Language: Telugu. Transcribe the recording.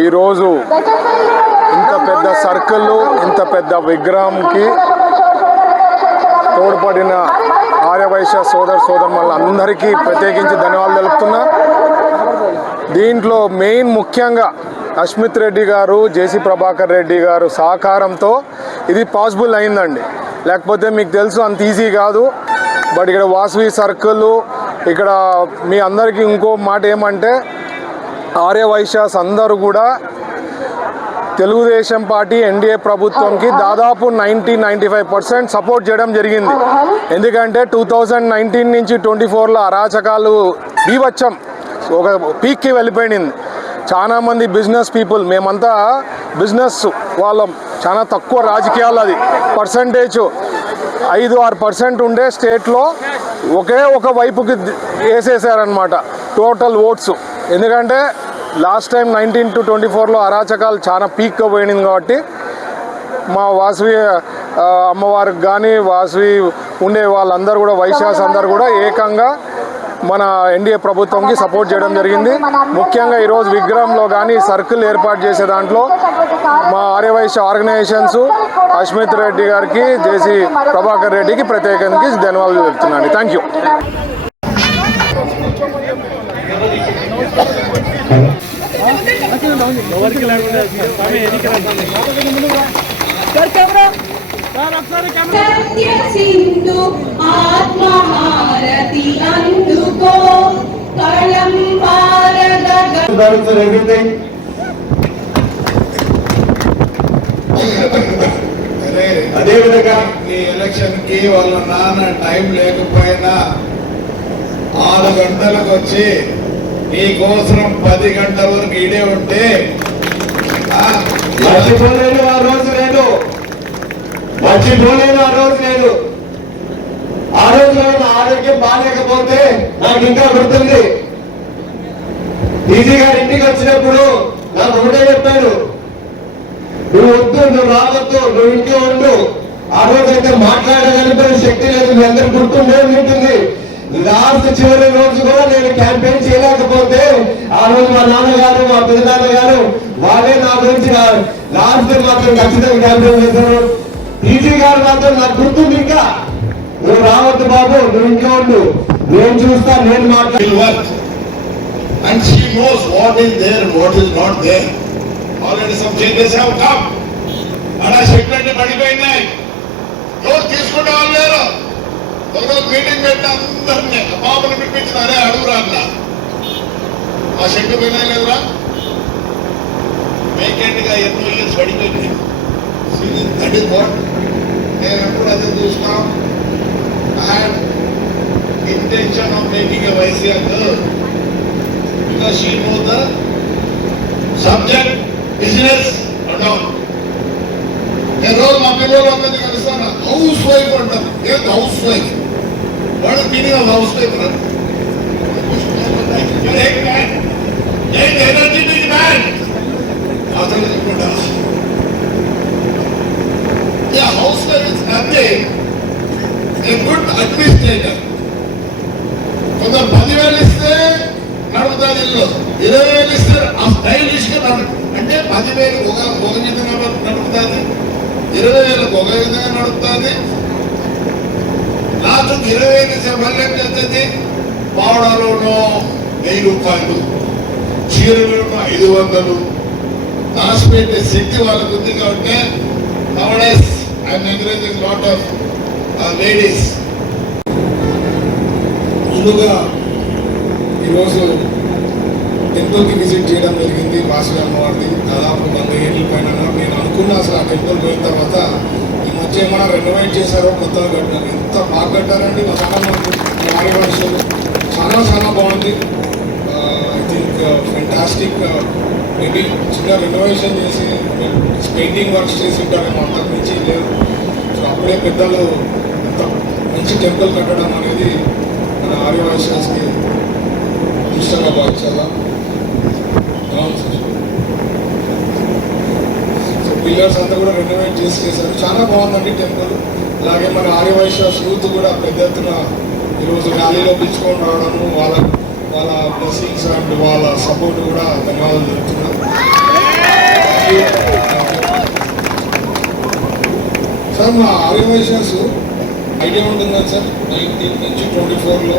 ఈరోజు ఇంత పెద్ద సర్కిల్ ఇంత పెద్ద విగ్రహంకి తోడ్పడిన ఆర్యవైశ్య సోదరులందరికీ ప్రత్యేకించి ధన్యవాదాలు తెలుపుతున్నా. దీంట్లో మెయిన్ ముఖ్యంగా అస్మిత్ రెడ్డి గారు, జేసీ ప్రభాకర్ రెడ్డి గారు సహకారంతో ఇది పాసిబుల్ అయిందండి. లేకపోతే మీకు తెలుసు అంత ఈజీ కాదు. బట్ ఇక్కడ వాసవి సర్కిల్, ఇక్కడ మీ అందరికీ ఇంకో మాట ఏమంటే ఆర్యవైశ్యాస్ అందరూ కూడా తెలుగుదేశం పార్టీ ఎన్డీఏ ప్రభుత్వంకి దాదాపు 90-95% సపోర్ట్ చేయడం జరిగింది. ఎందుకంటే 2019 నుంచి 24లో అరాచకాలు బీభత్సం ఒక పీక్కి వెళ్ళిపోయింది. చాలామంది బిజినెస్ పీపుల్, మేమంతా బిజినెస్ వాళ్ళం, చాలా తక్కువ రాజకీయాలు, అది పర్సంటేజ్ 5-6% ఉండే స్టేట్లో ఒకే ఒక వైపుకి వేసేసారనమాట టోటల్ ఓట్స్. ఎందుకంటే లాస్ట్ టైం 19-24లో అరాచకాలు చాలా పీక్గా పోయింది కాబట్టి మా వాసవి అమ్మవారికి కానీ వాసవి ఉండే వాళ్ళందరూ కూడా వైశ్యాస్ అందరూ కూడా ఏకంగా మన ఎన్డీఏ ప్రభుత్వంకి సపోర్ట్ చేయడం జరిగింది. ముఖ్యంగా ఈరోజు విగ్రహంలో కానీ సర్కిల్ ఏర్పాటు చేసే దాంట్లో మా ఆర్యవైశ్య ఆర్గనైజేషన్స్ అస్మిత్ రెడ్డి గారికి, జేసీ ప్రభాకర్ రెడ్డికి ప్రత్యేకంగా ధన్యవాదాలు చెప్తున్నాను. Thank you. సింధు ఆత్మహారతి అందుకో కళం అదేవిధంగా ఈ ఎలక్షన్ కి వాళ్ళ నాన్న టైం లేకపోయినా 6 గంటలకు వచ్చి నీకోసం 10 గంటల వరకు ఇడే ఉంటే మర్చిపోలేదు. ఆ రోజు నేను మర్చిపోలేదు. ఆ రోజు నా ఆరోగ్యం బాగాలేకపోతే నాకు ఇంకా గుర్తుంది. ఈజీ గారి ఇంటికి వచ్చినప్పుడు నాకు ఒకటే చెప్పాడు, నువ్వు వద్దు, నువ్వు రావద్దు, నువ్వు ఇంట్లో ఉండు. ఆ రోజు అయితే మాట్లాడగలిగిన శక్తి లేదు. మీ అందరూ గుర్తుండే ఉంటుంది. లాస్ట్ చివరి రోజు కూడా నేను క్యాంపెయిన్ చేయలేకపోతే ఆ రోజు మా నాన్నగారు, మా పెద్దనాన్నగారు వాళ్ళే నా గురించి లాస్ట్ మాత్రం ఖచ్చితంగా క్యాంపెయిన్ చేశారు. ఈజీ గారు మాత్రం నాకు గుర్తుంది, ఇంకా నువ్వు రావద్దు బాబు, నువ్వు ఇంట్లో ఉండు, నేను చూస్తా, నేను మాట్లాడు. And she knows what is there and what is not there. Already some changes have come. అలా సెక్రటరీ పడిపోయినాయి. ఎవరు తీసుకుంటే వాళ్ళు లేరు. ఒకరోజు మీటింగ్ పెట్టి అందరినీ బాబుని పిలిపించిన అదే అడుగురా అన్న ఆ షెడ్డు పోయినా లేదురా. వేకెంట్ గా ఎన్నో ఇయర్స్ పడిపోయింది. దట్ ఈస్ వాట్ నేను ఎప్పుడు అదే చూస్తాం. And intention of making a Vaishya girl because she knows the subject, business and all. నేను రోజు మా పిల్లలందరినీ కలుస్తాను. హౌస్ వైఫ్ అంటారు. ఏంటి house wife? What is meaning of house wife? Energetic man అతను చెప్పుకుంటా. House wife is nothing. A good administrator. కొందరు 10,000 ఇస్తే నడుపుతాది ఇల్లు, 20,000 ఇస్తే ఆ స్టైలిష్ గా అంటే 10,000 ఒక విధంగా నడుపుతుంది, 20,000 ఒక విధంగా నడుపుతుంది. లాస్ట్ 20,000 మళ్ళీ చేస్తుంది. పావడాలోనో 1,000 రూపాయలు, చీరలోనో 500. దాచిపెట్టే శక్తి వాళ్ళకు ఉంది కాబట్టి nowadays I am encouraging lot of ladies. ముందుగా ఈరోజు టెంపుల్కి విజిట్ చేయడం జరిగింది. వాసవి అమ్మవారిది దాదాపు 100 ఏళ్ళ పైన. నేను అనుకున్నా అసలు ఆ టెంపుల్ పోయిన తర్వాత ఈ మధ్య ఏమైనా రెనోవేట్ చేశారో, కొత్తగా కట్టారు. ఎంత బాగా కట్టారండి. ఆర్యవైశ్యులు చాలా బాగుంది. I think fantastic. మేబీ చిన్న రెనోవేషన్ చేసి పెయింటింగ్ వర్క్స్ చేసి ఉంటారేమో, అంతకు మించి లేదు. సో అప్పుడే పెద్దలు అంత మంచి టెంపుల్ కట్టడం అనేది మన ఆర్యవైశ్యాస్కి ఇష్టంగా భావించాలా. సో పిల్లర్స్ అంతా కూడా రెనోవేట్ చేశారు. చాలా బాగుందండి టెంపుల్. అలాగే మన ఆర్యవైశ్యాస్ యూత్ కూడా పెద్ద ఎత్తున ఈరోజు ర్యాలీలో పిలుచుకొని రావడము, వాళ్ళ బ్లెస్సింగ్స్ అండ్ వాళ్ళ సపోర్ట్ కూడా ధన్యవాదాలు జరుగుతున్నాను. సార్ మా ఆర్గనైజేషన్స్ ఐడియా ఉంటుందా సార్ 19 నుంచి 24లో